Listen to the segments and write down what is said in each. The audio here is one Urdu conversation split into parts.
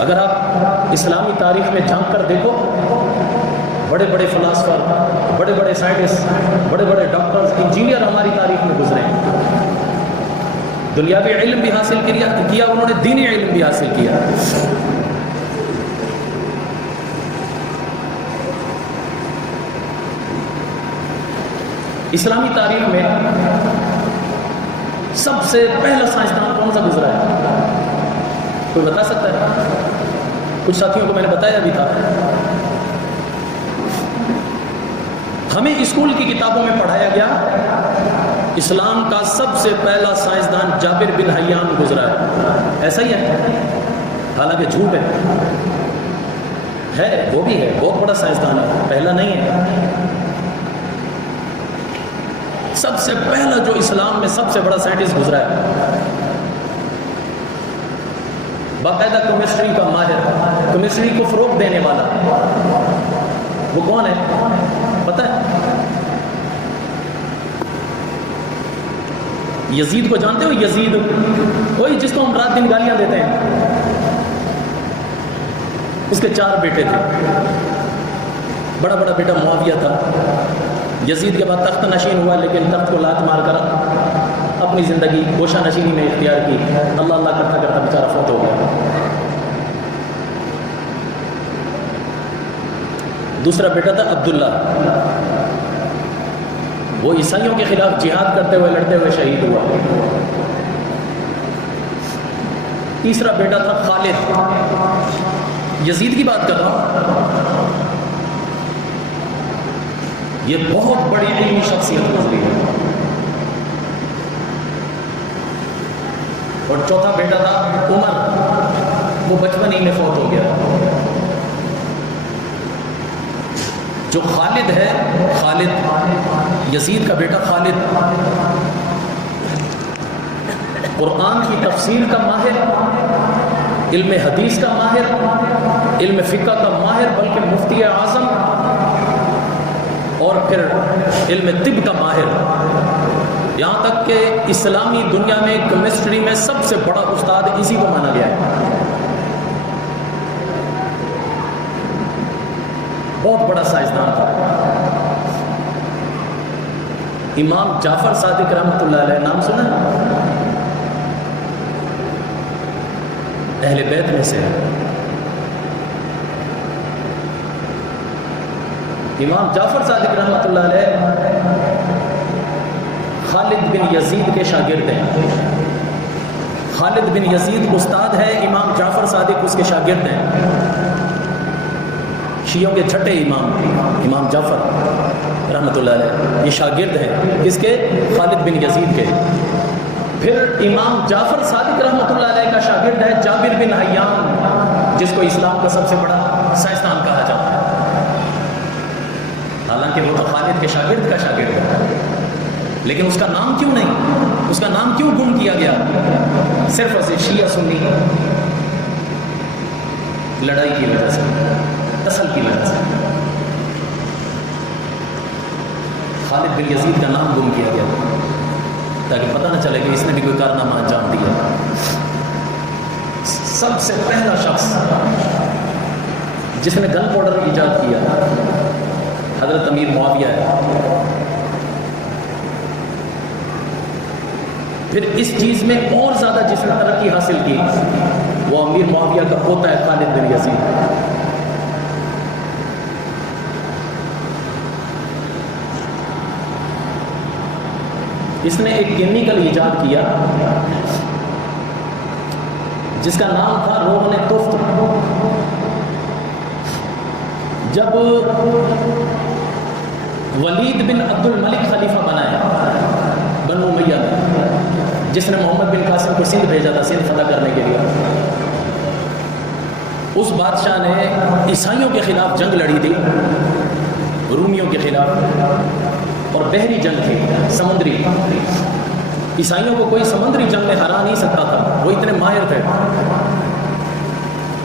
اگر آپ اسلامی تاریخ میں جھانک کر دیکھو، بڑے بڑے فلاسفر، بڑے بڑے سائنٹسٹ، بڑے بڑے ڈاکٹرز، انجینئر ہماری تاریخ میں گزرے ہیں۔ دنیاوی علم بھی حاصل کیا، انہوں نے دینی علم بھی حاصل کیا۔ اسلامی تاریخ میں سب سے پہلا سائنسدان کون سا گزرا ہے؟ کوئی بتا سکتا ہے؟ کچھ ساتھیوں کو میں نے بتایا بھی تھا۔ ہمیں اسکول کی کتابوں میں پڑھایا گیا اسلام کا سب سے پہلا سائنسدان جابر بن حیان گزرا ہے۔ ایسا ہی ہے؟ حالانکہ جھوٹ ہے، وہ بھی ہے، بہت بڑا سائنسدان ہے، پہلا نہیں ہے۔ سب سے پہلا جو اسلام میں سب سے بڑا سائنٹسٹ گزرا ہے، باقاعدہ کیمسٹری کا ماہر، کیمسٹری کو فروغ دینے والا، وہ کون ہے پتہ ہے؟ یزید کو جانتے ہو؟ یزید وہی جس کو ہم رات دن گالیاں دیتے ہیں۔ اس کے 4 بیٹے تھے، بڑا بڑا بیٹا معاویہ تھا، یزید کے بعد تخت نشین ہوا، لیکن تخت کو لات مار کر اپنی زندگی گوشہ نشینی میں اختیار کی، اللہ اللہ کرتا کرتا بیچارہ فوت ہو گیا۔ دوسرا بیٹا تھا عبداللہ، وہ عیسائیوں کے خلاف جہاد کرتے ہوئے لڑتے ہوئے شہید ہوا۔ تیسرا بیٹا تھا خالد، یزید کی بات کر رہا ہوں، یہ بہت بڑی علمی شخصیت گزری ہے۔ اور چوتھا بیٹا تھا عمر، وہ بچپن ہی میں فوت ہو گیا۔ جو خالد ہے، خالد یزید کا بیٹا خالد، قرآن کی تفسیر کا ماہر، علم حدیث کا ماہر، علم فقہ کا ماہر، بلکہ مفتی اعظم، اور پھر علم طب کا ماہر، یہاں تک کہ اسلامی دنیا میں کیمسٹری میں سب سے بڑا استاد اسی کو مانا گیا ہے۔ بہت بڑا سائنسدان تھا۔ امام جعفر صادق رحمۃ اللہ علیہ، نام سنا ہے؟ اہل بیت میں سے امام جعفر صادق رحمۃ اللہ علیہ خالد بن یزید کے شاگرد ہیں۔ خالد بن یزید استاد ہے، امام جعفر صادق اس کے شاگرد ہیں۔ شیعوں کے چھٹے امام جعفر رحمۃ اللہ علیہ یہ شاگرد ہیں کس کے؟ خالد بن یزید کے۔ پھر امام جعفر صادق رحمۃ اللہ علیہ کا شاگرد ہے جابر بن حیان، جس کو اسلام کا سب سے بڑا سائنسدان کہا جاتا ہے۔ حالانکہ وہ تو خالد کے شاگرد کا شاگرد ہے، لیکن اس کا نام کیوں نہیں، اس کا نام کیوں گم کیا گیا؟ صرف اسے شیعہ سنی لڑائی کی وجہ سے، نسل کی وجہ سے خالد بن یزید کا نام گم کیا گیا، تاکہ پتہ نہ چلے کہ اس نے بھی کوئی کارنامہ انجام دیا۔ سب سے پہلا شخص جس نے گن پاؤڈر ایجاد کیا حضرت امیر معاویہ ہے۔ پھر اس چیز میں اور زیادہ جس نے ترقی حاصل کی وہ امیر معاویہ کا پوتا ہے خالد بن یزید۔ اس نے ایک کیمیکل ایجاد کیا جس کا نام تھا روغن تفت۔ جب ولید بن عبد الملک خلیفہ بنایا بنو امیہ نے، جس نے محمد بن قاسم کو سندھ بھیجا تھا سندھ فتح کرنے کے لیے، اس بادشاہ نے عیسائیوں کے خلاف جنگ لڑی تھی، رومیوں کے خلاف، اور بحری جنگ تھی، سمندری۔ عیسائیوں کو کوئی سمندری جنگ میں ہرا نہیں سکتا تھا، وہ اتنے ماہر تھے۔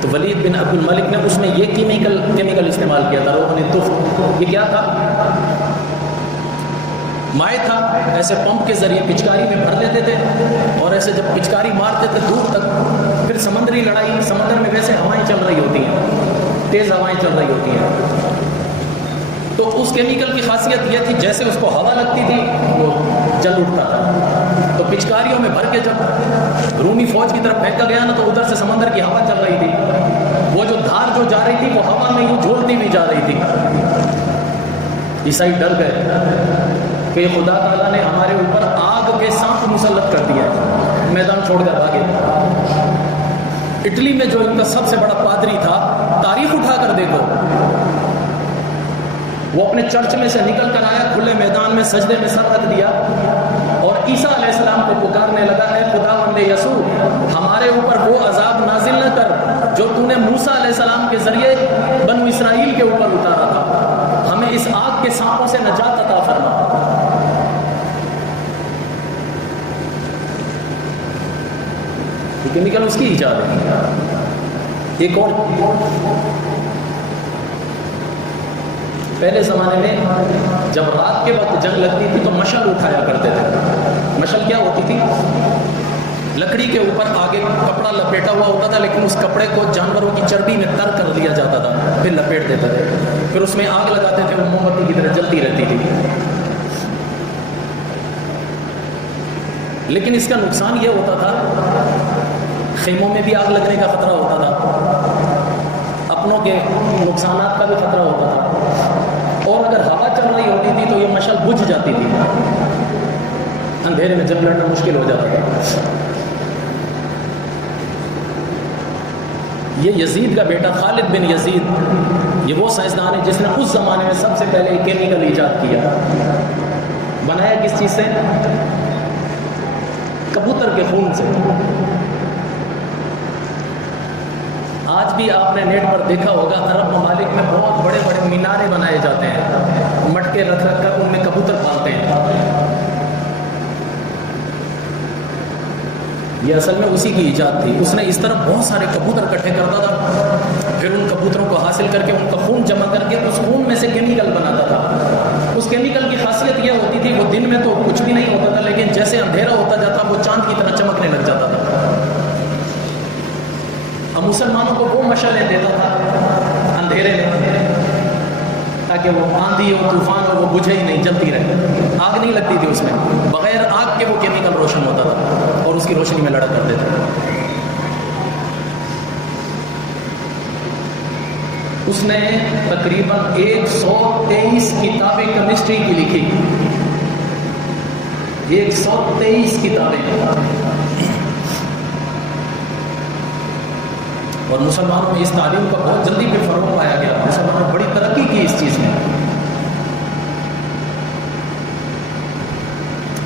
تو ولید بن عبد الملک نے اس میں یہ کیمیکل استعمال کیا تھا روغن تفت۔ یہ کیا تھا؟ مائع تھا، ایسے پمپ کے ذریعے پچکاری میں بھر لیتے تھے اور ایسے جب پچکاری مارتے تھے دور تک، پھر سمندری لڑائی، سمندر میں ویسے ہوائیں چل رہی ہوتی ہیں، تیز ہوائیں چل رہی ہوتی ہیں، تو اس کیمیکل کی خاصیت یہ تھی جیسے اس کو ہوا لگتی تھی وہ جل اٹھتا تھا۔ تو پچکاریوں میں بھر کے جب رومی فوج کی طرف پھینکا گیا نا تو ادھر سے سمندر کی ہوا چل رہی تھی، وہ جو دھار جو جا رہی تھی وہ ہوا میں یوں جھولتی ہوئی جا رہی تھی۔ عیسائی ڈر گئے کہ خدا تعالیٰ نے ہمارے اوپر آگ کے سانپ مسلط کر دیا ہے، میدان چھوڑ کر بھاگے۔ اٹلی میں جو ان کا سب سے بڑا پادری تھا، تاریخ اٹھا کر دیکھو، وہ اپنے چرچ میں سے نکل کر آیا، کھلے میدان میں سجدے میں سر رکھ دیا اور عیسیٰ علیہ السلام کو پکارنے لگا، اے خداوند یسوع، ہمارے اوپر وہ عذاب نازل نہ کر جو تو نے موسیٰ علیہ السلام کے ذریعے بنو اسرائیل کے اوپر اتارا تھا، ہمیں اس آگ کے سانپوں سے نجات عطا فرما۔ کیمیکل اس کی ایجاد ہے۔ ایک اور پہلے زمانے میں جب رات کے وقت جنگ لگتی تھی تو مشل اٹھایا کرتے تھے۔ مشل کیا ہوتی تھی؟ لکڑی کے اوپر آگے کپڑا لپیٹا ہوا ہوتا تھا، لیکن اس کپڑے کو جانوروں کی چربی میں تر کر دیا جاتا تھا، پھر لپیٹ دیتے تھے، پھر اس میں آگ لگاتے تھے، وہ موم بتی کی طرح جلتی رہتی تھی۔ لیکن اس کا نقصان یہ ہوتا تھا، خیموں میں بھی آگ لگنے کا خطرہ ہوتا تھا، اپنوں کے نقصانات کا بھی خطرہ ہوتا تھا، اور اگر ہوا چل رہی ہوتی تھی تو یہ مشل بجھ جاتی تھی، اندھیرے میں جب لڑنا مشکل ہو جاتا تھا۔ یہ یزید کا بیٹا خالد بن یزید، یہ وہ سائنسدان ہے جس نے اس زمانے میں سب سے پہلے کیمیکل ایجاد کیا۔ بنایا کس چیز سے؟ کبوتر کے خون سے۔ آج بھی آپ نے نیٹ پر دیکھا ہوگا، عرب ممالک میں بہت بڑے بڑے مینارے بنائے جاتے ہیں، مٹکے رکھ رکھ کر ان میں کبوتر پالتے ہیں۔ یہ اصل میں اسی کی ایجاد تھی، اس نے اس طرح بہت سارے کبوتر اکٹھے کرتا تھا، پھر ان کبوتروں کو حاصل کر کے ان کا خون جمع کر کے اس خون میں سے کیمیکل بناتا تھا۔ اس کیمیکل کی خاصیت یہ ہوتی تھی، وہ دن میں تو کچھ بھی نہیں ہوتا تھا، لیکن جیسے اندھیرا ہوتا جاتا وہ چاند کی طرح چمکنے لگ جاتا تھا۔ اب مسلمانوں کو وہ مشعلیں دیتا تھا اندھیرے میں تاکہ وہ آندھی ہو طوفان ہو وہ بجھے ہی نہیں، جلتی رہے، آگ نہیں لگتی تھی اس میں، بغیر آگ کے وہ کیمیکل روشن ہوتا تھا اور اس کی روشنی میں لڑا کرتے تھے۔ اس نے تقریباً 123 کتابیں کیمسٹری کی لکھی، 123 کتابیں، اور مسلمانوں میں اس تعلیم کا بہت جلدی پہ فروغ پایا گیا، مسلمانوں نے بڑی ترقی کی اس چیز میں۔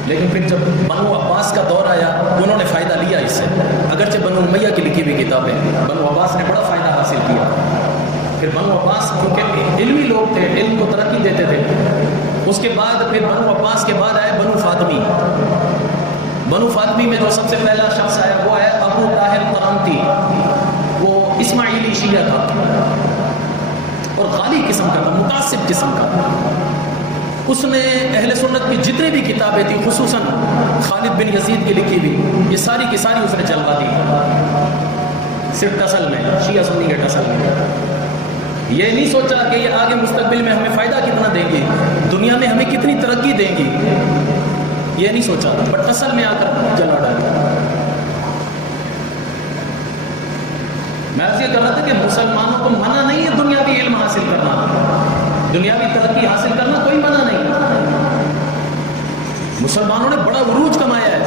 لیکن پھر جب بنو عباس کا دور آیا انہوں نے فائدہ لیا اس سے، اگرچہ بنو امیہ کی لکھی ہوئی کتابیں، بنو عباس نے بڑا فائدہ حاصل کیا۔ پھر بنو عباس کیونکہ علمی لوگ تھے، علم کو ترقی دیتے تھے، اس کے بعد پھر بنو عباس کے بعد آئے بنو فاطمی۔ بنو فاطمی میں جو سب سے پہلا شخص آیا وہ ہے ابو طاہر قرامتی، وہ اسماعیلی شیعہ تھا اور غالی قسم کا تھا، متعصب قسم کا۔ اس نے اہل سنت کی جتنے بھی کتابیں تھیں، خصوصاً خالد بن یزید کی لکھی ہوئی، یہ ساری کی ساری اس نے جلوا دی، صرف ٹسل میں، شیعہ سنی کے ٹسل میں۔ یہ نہیں سوچا کہ یہ آگے مستقبل میں ہمیں فائدہ کتنا دیں گی، دنیا میں ہمیں کتنی ترقی دیں گی، یہ نہیں سوچا، بٹ ٹسل میں آ کر جلا ڈالا۔ میں عرض یہ کر رہا تھا کہ مسلمانوں کو منع نہیں ہے دنیاوی علم حاصل کرنا، دنیاوی ترقی حاصل کرنا کوئی منع نہیں، مسلمانوں نے بڑا عروج کمایا ہے۔